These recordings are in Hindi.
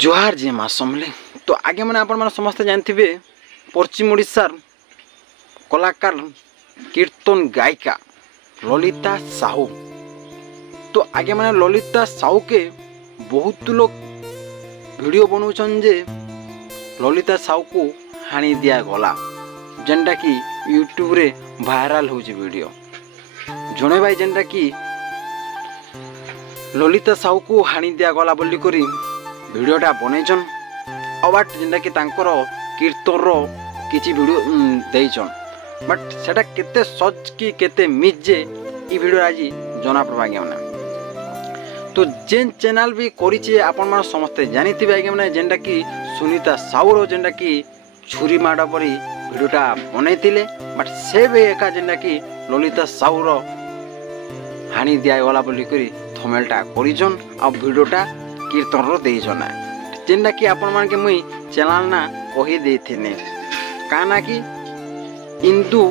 जोहार जी माँ समले। तो आगे मैंने आपण मैंने समस्ते जानते पश्चिम ओडिशार कलाकार कीर्तन गायिका ललिता साहू। तो आगे मैंने ललिता साहू के बहुत लोग वीडियो बनाऊन जे ललिता साहू को हाणी दिया गला जेनटा कि यूट्यूब रे वायरल हो वीडियो जड़े भाई जेनटा कि ललिता साहू को हाणी दिया गला बोली करी वीडियोटा बनईचन अबाट जेनटा कि तांकर कीर्तन रो किछि वीडियो देइचन बट सेटा केते सच कि केते मिथ जे ई वीडियो आज जना पड़बा आज्ञा माने। तो जेन चैनल भी करिछि आपन मन समस्त जानिथिबे आज्ञा माने जेनटा कि सुनीता साहू रो जेनटा कि छुरी माडा परी वीडियोटा बनैतिले बट से भी एका जेनटा कि ललिता साहू रो हाणी दिया गला बोली करी थंबनेलटा करिचन आ वीडियोटा कीर्तन रो देइछन जेनटा कि आपन मान के मुई चैनल ना कहि देथिने काना कि इंदु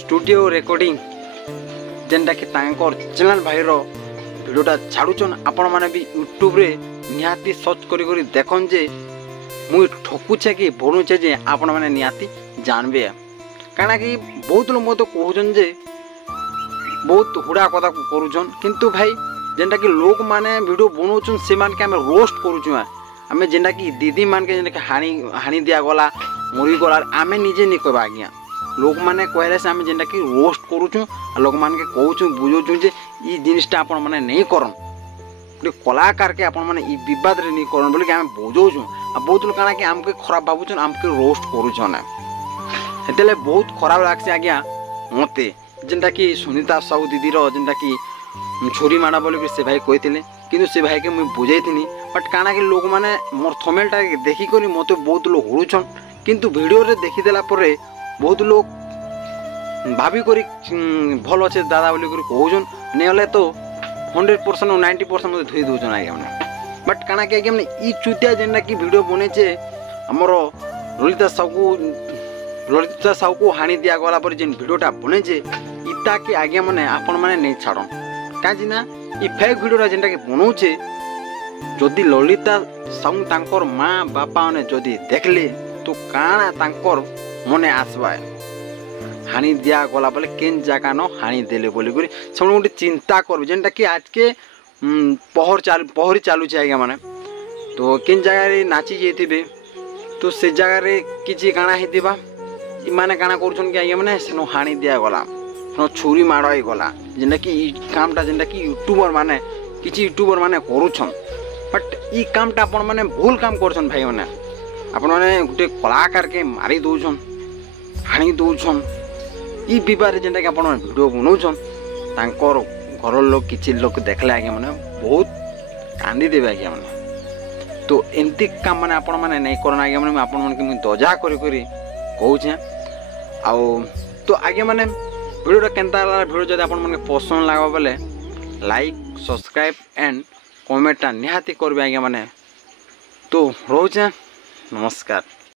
स्टूडियो रिकॉर्डिंग जेनटा कि तांकर चैनल भाई रो वीडियोटा छाड़ुचन आपण माने भी यूट्यूब रे निहाती सर्च करी करी देखन जे मुई ठकुछे कि बनुछे जे आपण माने निहाती जानबे काना कि बहुत लोग मतो कहउछन जे बहुत हुड़ा कथा करूछन किंतु भाई जेनटा कि लोक माने वीडियो बनाउछन से मान के हमें रोस्ट करूछु आमे जेनटा कि दीदी मान के जेनटा कि हाणी दिया गला मरी गला आमे निजे नि कहबा आज्ञा लोक माने कहले से आमे जेनटा कि रोस्ट करूछु लोक मान के कहउछु बुझौछु जे ई जिनिसटा आपण माने नहीं करन गोटे कलाकार के आपण माने ई विवाद रे नहीं करन बोली कि आमे बुझौछु आ बहुत लोक काना कि हमके खराब भाबुछन हमके रोस्ट करूछन हेतेले बहुत खराब लागसे आज्ञा मते जेनटा कि सुनीता साहू दीदी रो जेनटा कि छुरी माड़ा बोली से भाई कहते किंतु से भाई के मुझे बुझे बट काना कि लोक मैंने मोर थंबनेलटा देखिक मत बहुत लोग हुड़ुछन किंतु वीडियो रे देखीदेला बहुत लोग भाविक भल अच्छे दादा बोली कहून नहीं तो 100% 90% मत धोई दौन आज्ञा मैंने बट काना कि आज्ञा मैंने ई चुतिया जेनटा कि वीडियो बनेचे आमर ललिता साहू को हाणी दिया गला पर जेन वीडियोटा बनेचे इता कि आज्ञा मैंने आपण मैंने नहीं छाड़न कहीं ना ये फेक वीडियो जेनटा कि बनाऊे जदि ललिता साहू तांकर माँ बापा ने जदि देखले तो काना तांकर मने आसवा हाणी दिया गला बोले केन जगह न हाणी देले बोली करी सब गोटे चिंता कर जेनटा कि आज के पहरी चालू आज्ञा माने तो केन जगह नाची जाइए तो से जगह किसी काना होता इमाने काना कर आज्ञा मैंने सेनो हाणी दिया गला छुरी माड़ गला जेनटा कि कामटा जेनटा कि यूट्यूबर माने किसी यूट्यूबर माने करूछन बट ई कामटा आपण माने भूल काम करछन भाई माने आपण माने गुटे कलाकार के मारी दउछन हाणी दउछन ई विवाद जेनटा कि आपण माने वीडियो बनाउछन तांकर घर लोग किछि लोग देखले आगे माने बहुत कांदी देबे आगे माने तो एंती काम माने आपण माने नहीं करन आगे माने आपण माने कि दजा करी करी कहूछे आ तो आगे माने वीडियो केनता वीडियो जब आप पसंद लगा बोले लाइक सब्सक्राइब एंड कमेंटा निहाती करेंगे आज्ञा माने तो रोचे नमस्कार।